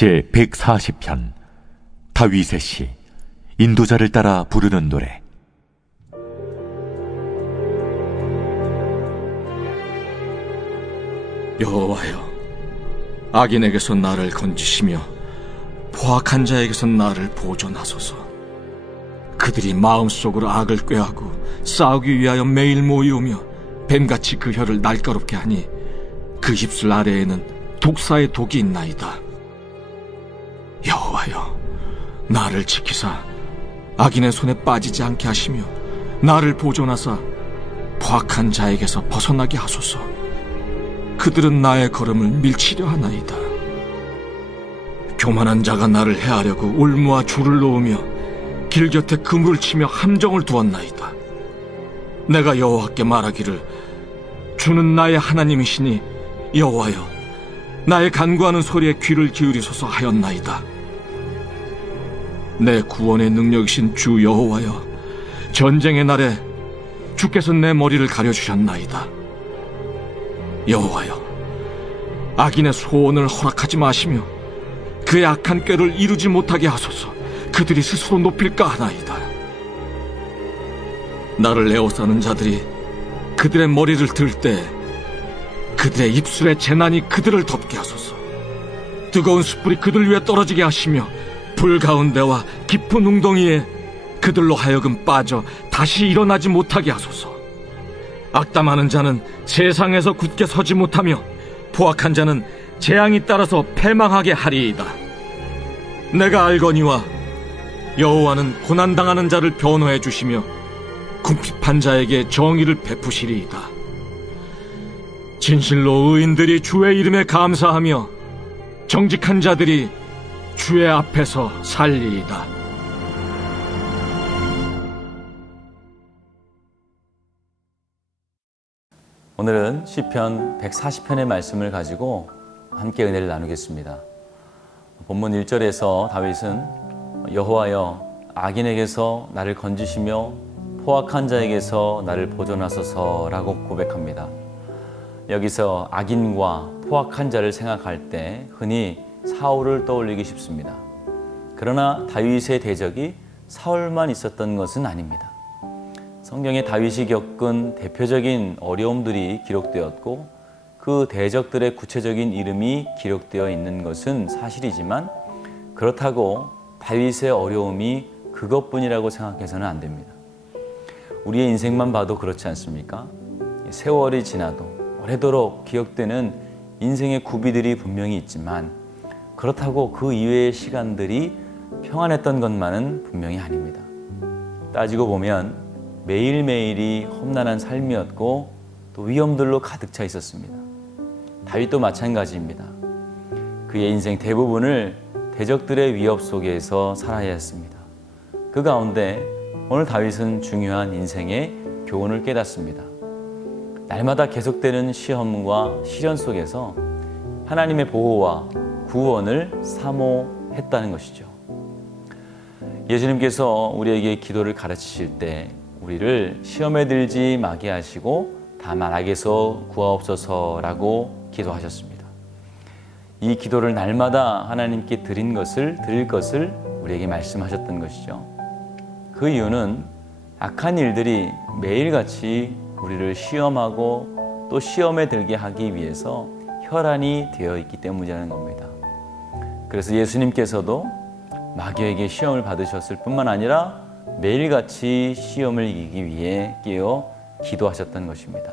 제 140편 다윗의 시 인도자를 따라 부르는 노래. 여호와여, 악인에게서 나를 건지시며 포악한 자에게서 나를 보존하소서. 그들이 마음속으로 악을 꾀하고 싸우기 위하여 매일 모이오며 뱀같이 그 혀를 날카롭게 하니 그 입술 아래에는 독사의 독이 있나이다. 여호와여, 나를 지키사 악인의 손에 빠지지 않게 하시며 나를 보존하사 포악한 자에게서 벗어나게 하소서. 그들은 나의 걸음을 밀치려 하나이다. 교만한 자가 나를 해하려고 올무와 줄을 놓으며 길 곁에 그물을 치며 함정을 두었나이다. 내가 여호와께 말하기를 주는 나의 하나님이시니 여호와여, 나의 간구하는 소리에 귀를 기울이소서 하였나이다. 내 구원의 능력이신 주 여호와여, 전쟁의 날에 주께서 내 머리를 가려주셨나이다. 여호와여, 악인의 소원을 허락하지 마시며 그의 악한 꾀를 이루지 못하게 하소서. 그들이 스스로 높일까 하나이다. 나를 에워싸는 자들이 그들의 머리를 들 때 그들의 입술의 재난이 그들을 덮게 하소서. 뜨거운 숯불이 그들 위에 떨어지게 하시며 불 가운데와 깊은 웅덩이에 그들로 하여금 빠져 다시 일어나지 못하게 하소서. 악담하는 자는 세상에서 굳게 서지 못하며 포악한 자는 재앙이 따라서 패망하게 하리이다. 내가 알거니와 여호와는 고난당하는 자를 변호해 주시며 궁핍한 자에게 정의를 베푸시리이다. 진실로 의인들이 주의 이름에 감사하며 정직한 자들이 주의 앞에서 살리이다. 오늘은 시편 140편의 말씀을 가지고 함께 은혜를 나누겠습니다. 본문 1절에서 다윗은 여호와여, 악인에게서 나를 건지시며 포악한 자에게서 나를 보존하소서라고 고백합니다. 여기서 악인과 포악한 자를 생각할 때 흔히 사울을 떠올리기 쉽습니다. 그러나 다윗의 대적이 사울만 있었던 것은 아닙니다. 성경에 다윗이 겪은 대표적인 어려움들이 기록되었고 그 대적들의 구체적인 이름이 기록되어 있는 것은 사실이지만 그렇다고 다윗의 어려움이 그것뿐이라고 생각해서는 안 됩니다. 우리의 인생만 봐도 그렇지 않습니까? 세월이 지나도 오래도록 기억되는 인생의 구비들이 분명히 있지만 그렇다고 그 이외의 시간들이 평안했던 것만은 분명히 아닙니다. 따지고 보면 매일매일이 험난한 삶이었고 또 위험들로 가득 차 있었습니다. 다윗도 마찬가지입니다. 그의 인생 대부분을 대적들의 위협 속에서 살아야 했습니다. 그 가운데 오늘 다윗은 중요한 인생의 교훈을 깨닫습니다. 날마다 계속되는 시험과 시련 속에서 하나님의 보호와 구원을 사모했다는 것이죠. 예수님께서 우리에게 기도를 가르치실 때 우리를 시험에 들지 마게 하시고 다만 악에서 구하옵소서라고 기도하셨습니다. 이 기도를 날마다 하나님께 드릴 것을 우리에게 말씀하셨던 것이죠. 그 이유는 악한 일들이 매일같이 우리를 시험하고 또 시험에 들게 하기 위해서 혈안이 되어 있기 때문이라는 겁니다. 그래서 예수님께서도 마귀에게 시험을 받으셨을 뿐만 아니라 매일같이 시험을 이기기 위해 깨어 기도하셨던 것입니다.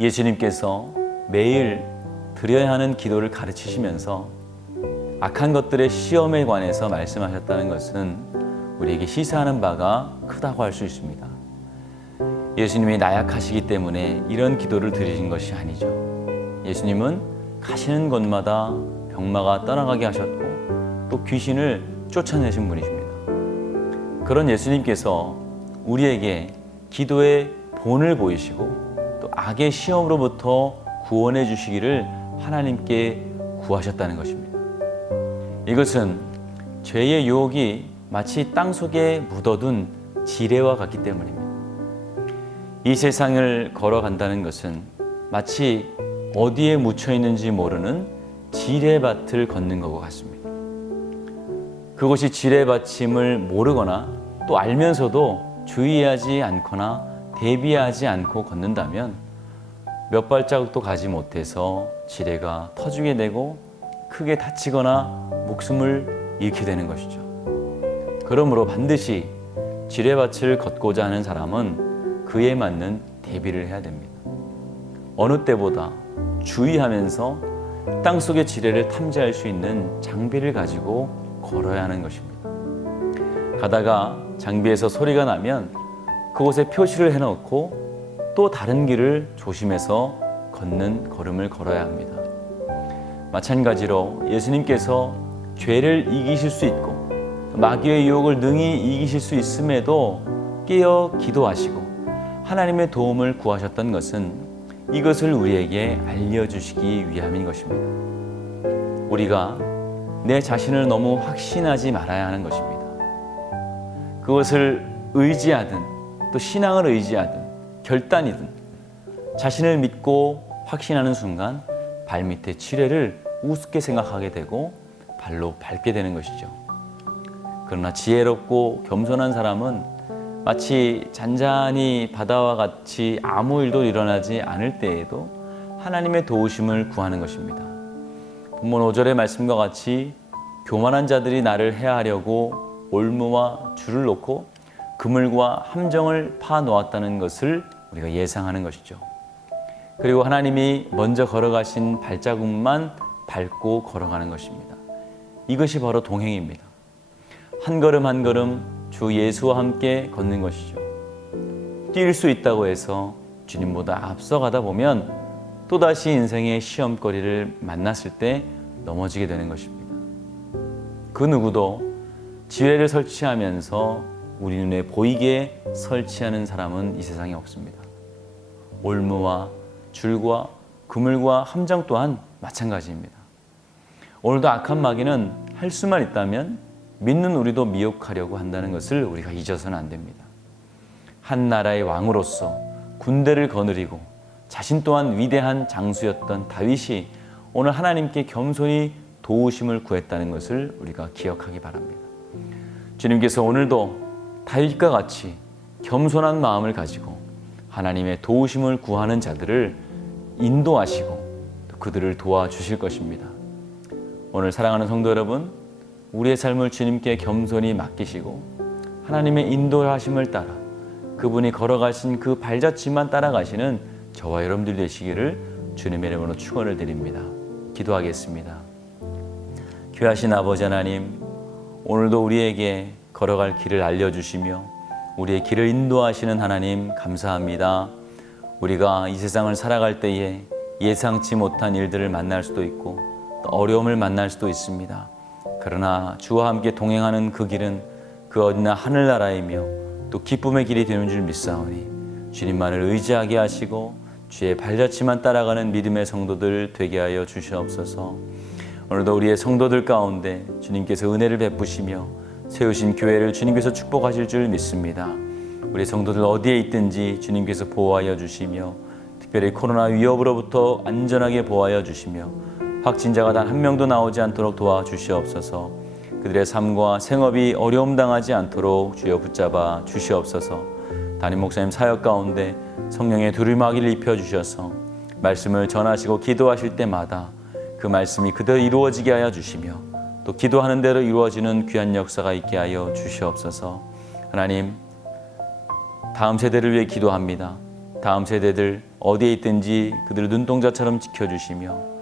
예수님께서 매일 드려야 하는 기도를 가르치시면서 악한 것들의 시험에 관해서 말씀하셨다는 것은 우리에게 시사하는 바가 크다고 할 수 있습니다. 예수님이 나약하시기 때문에 이런 기도를 드리신 것이 아니죠. 예수님은 가시는 곳마다 병마가 떠나가게 하셨고 또 귀신을 쫓아내신 분이십니다. 그런 예수님께서 우리에게 기도의 본을 보이시고 또 악의 시험으로부터 구원해 주시기를 하나님께 구하셨다는 것입니다. 이것은 죄의 유혹이 마치 땅 속에 묻어둔 지뢰와 같기 때문입니다. 이 세상을 걸어간다는 것은 마치 어디에 묻혀 있는지 모르는 지뢰밭을 걷는 것과 같습니다. 그것이 지뢰밭임을 모르거나 또 알면서도 주의하지 않거나 대비하지 않고 걷는다면 몇 발자국도 가지 못해서 지뢰가 터지게 되고 크게 다치거나 목숨을 잃게 되는 것이죠. 그러므로 반드시 지뢰밭을 걷고자 하는 사람은 그에 맞는 대비를 해야 됩니다. 어느 때보다 주의하면서 땅속의 지뢰를 탐지할 수 있는 장비를 가지고 걸어야 하는 것입니다. 가다가 장비에서 소리가 나면 그곳에 표시를 해놓고 또 다른 길을 조심해서 걷는 걸음을 걸어야 합니다. 마찬가지로 예수님께서 죄를 이기실 수 있고 마귀의 유혹을 능히 이기실 수 있음에도 깨어 기도하시고 하나님의 도움을 구하셨던 것은 이것을 우리에게 알려주시기 위함인 것입니다. 우리가 내 자신을 너무 확신하지 말아야 하는 것입니다. 그것을 의지하든 또 신앙을 의지하든 결단이든 자신을 믿고 확신하는 순간 발밑에 지뢰를 우습게 생각하게 되고 발로 밟게 되는 것이죠. 그러나 지혜롭고 겸손한 사람은 마치 잔잔히 바다와 같이 아무 일도 일어나지 않을 때에도 하나님의 도우심을 구하는 것입니다. 본문 5절의 말씀과 같이 교만한 자들이 나를 해하려고 올무와 줄을 놓고 그물과 함정을 파 놓았다는 것을 우리가 예상하는 것이죠. 그리고 하나님이 먼저 걸어가신 발자국만 밟고 걸어가는 것입니다. 이것이 바로 동행입니다. 한 걸음 한 걸음 주 예수와 함께 걷는 것이죠. 뛸 수 있다고 해서 주님보다 앞서가다 보면 또다시 인생의 시험거리를 만났을 때 넘어지게 되는 것입니다. 그 누구도 지뢰를 설치하면서 우리 눈에 보이게 설치하는 사람은 이 세상에 없습니다. 올무와 줄과 그물과 함정 또한 마찬가지입니다. 오늘도 악한 마귀는 할 수만 있다면 믿는 우리도 미혹하려고 한다는 것을 우리가 잊어서는 안 됩니다. 한 나라의 왕으로서 군대를 거느리고 자신 또한 위대한 장수였던 다윗이 오늘 하나님께 겸손히 도우심을 구했다는 것을 우리가 기억하기 바랍니다. 주님께서 오늘도 다윗과 같이 겸손한 마음을 가지고 하나님의 도우심을 구하는 자들을 인도하시고 또 그들을 도와주실 것입니다. 오늘 사랑하는 성도 여러분, 우리의 삶을 주님께 겸손히 맡기시고 하나님의 인도하심을 따라 그분이 걸어가신 그 발자취만 따라가시는 저와 여러분들 되시기를 주님의 이름으로 축원을 드립니다. 기도하겠습니다. 귀하신 아버지 하나님, 오늘도 우리에게 걸어갈 길을 알려주시며 우리의 길을 인도하시는 하나님 감사합니다. 우리가 이 세상을 살아갈 때에 예상치 못한 일들을 만날 수도 있고 또 어려움을 만날 수도 있습니다. 그러나 주와 함께 동행하는 그 길은 그 어디나 하늘나라이며 또 기쁨의 길이 되는 줄 믿사오니 주님만을 의지하게 하시고 주의 발자취만 따라가는 믿음의 성도들 되게 하여 주시옵소서. 오늘도 우리의 성도들 가운데 주님께서 은혜를 베푸시며 세우신 교회를 주님께서 축복하실 줄 믿습니다. 우리 성도들 어디에 있든지 주님께서 보호하여 주시며 특별히 코로나 위협으로부터 안전하게 보호하여 주시며 확진자가 단 한 명도 나오지 않도록 도와주시옵소서. 그들의 삶과 생업이 어려움 당하지 않도록 주여 붙잡아 주시옵소서. 담임 목사님 사역 가운데 성령의 두루마기를 입혀주셔서 말씀을 전하시고 기도하실 때마다 그 말씀이 그대로 이루어지게 하여 주시며 또 기도하는 대로 이루어지는 귀한 역사가 있게 하여 주시옵소서. 하나님, 다음 세대를 위해 기도합니다. 다음 세대들 어디에 있든지 그들을 눈동자처럼 지켜주시며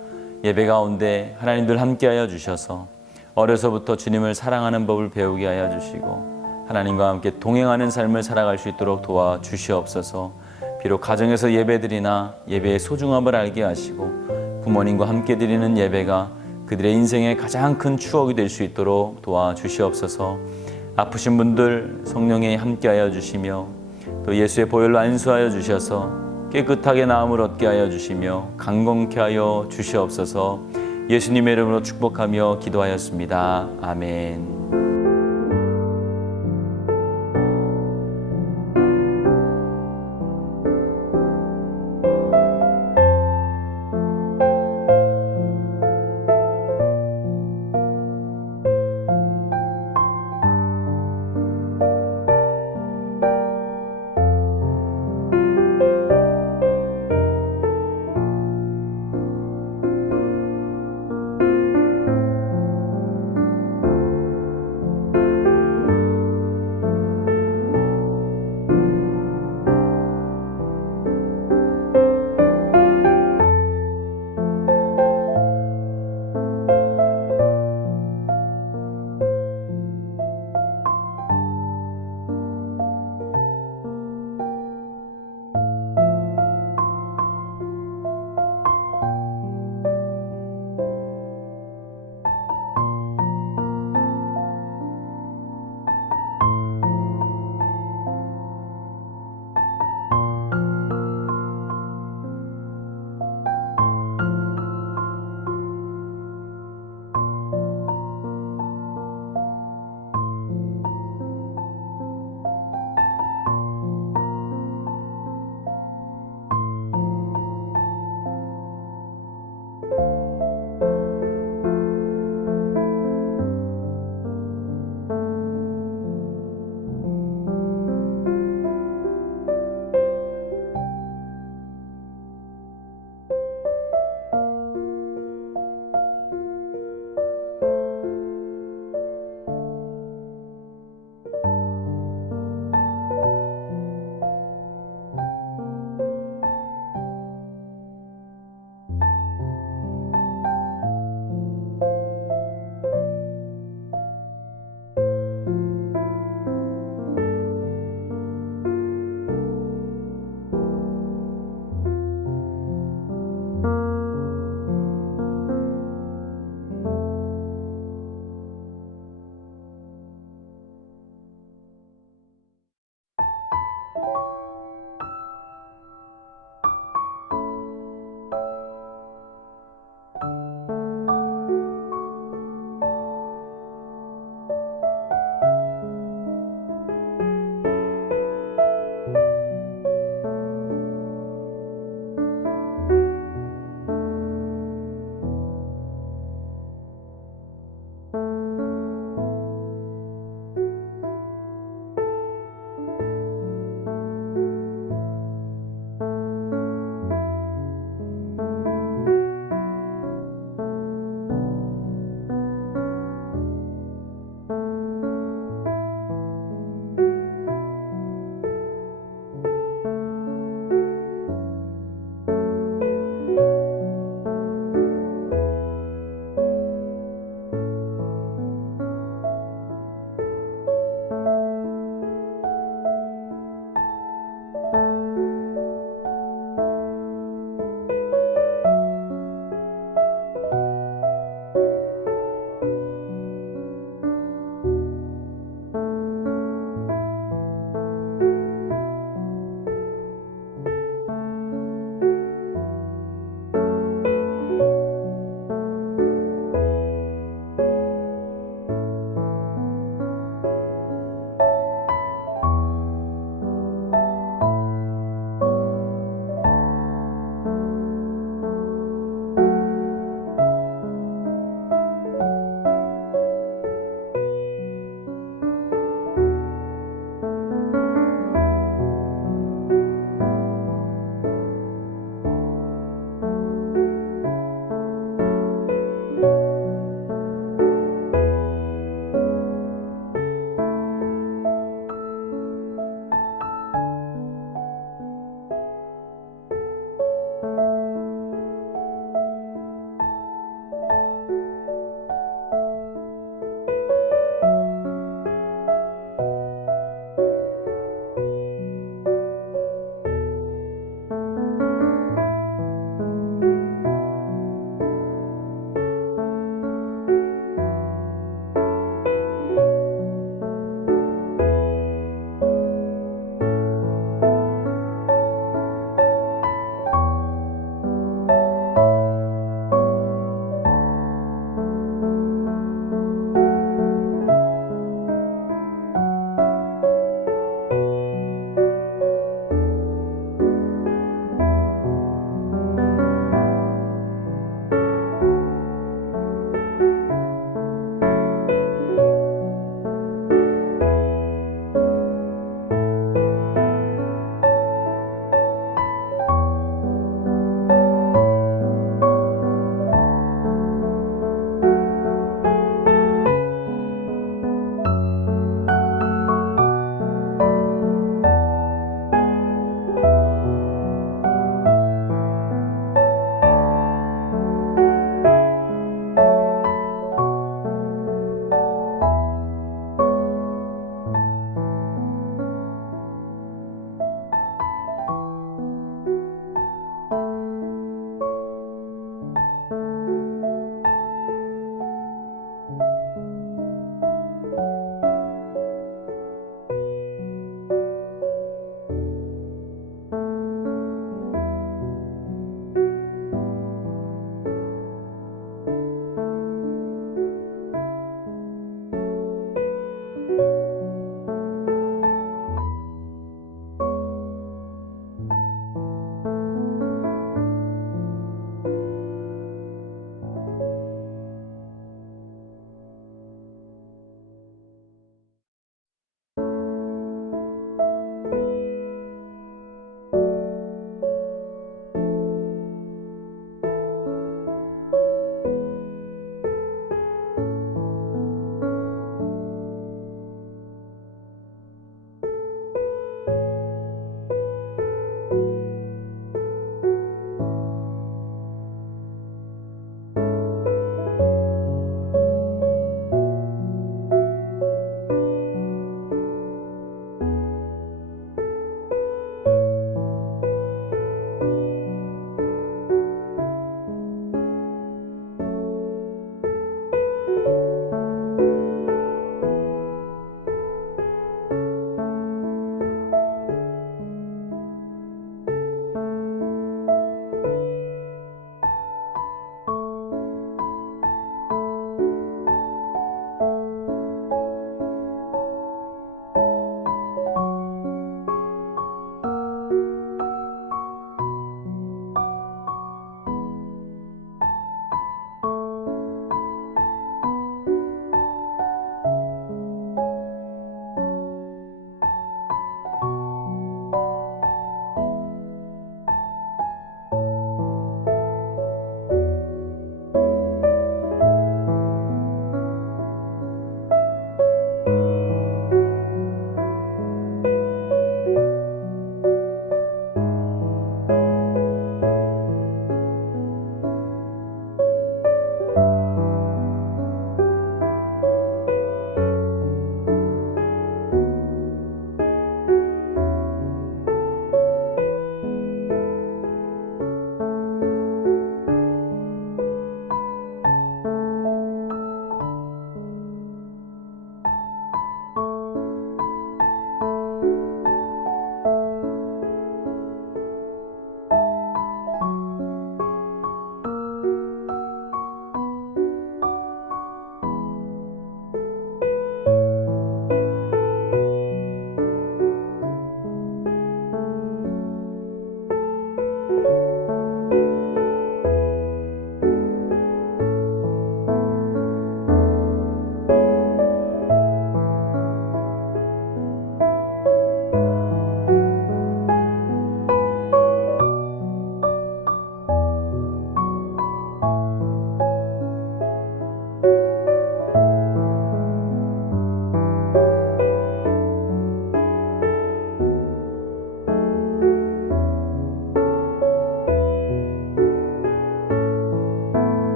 예배 가운데 하나님들 함께하여 주셔서 어려서부터 주님을 사랑하는 법을 배우게 하여 주시고 하나님과 함께 동행하는 삶을 살아갈 수 있도록 도와주시옵소서. 비록 가정에서 예배드리나 예배의 소중함을 알게 하시고 부모님과 함께 드리는 예배가 그들의 인생의 가장 큰 추억이 될 수 있도록 도와주시옵소서. 아프신 분들 성령에 함께하여 주시며 또 예수의 보혈로 안수하여 주셔서 깨끗하게 나음을 얻게 하여 주시며 강건케 하여 주시옵소서. 예수님의 이름으로 축복하며 기도하였습니다. 아멘.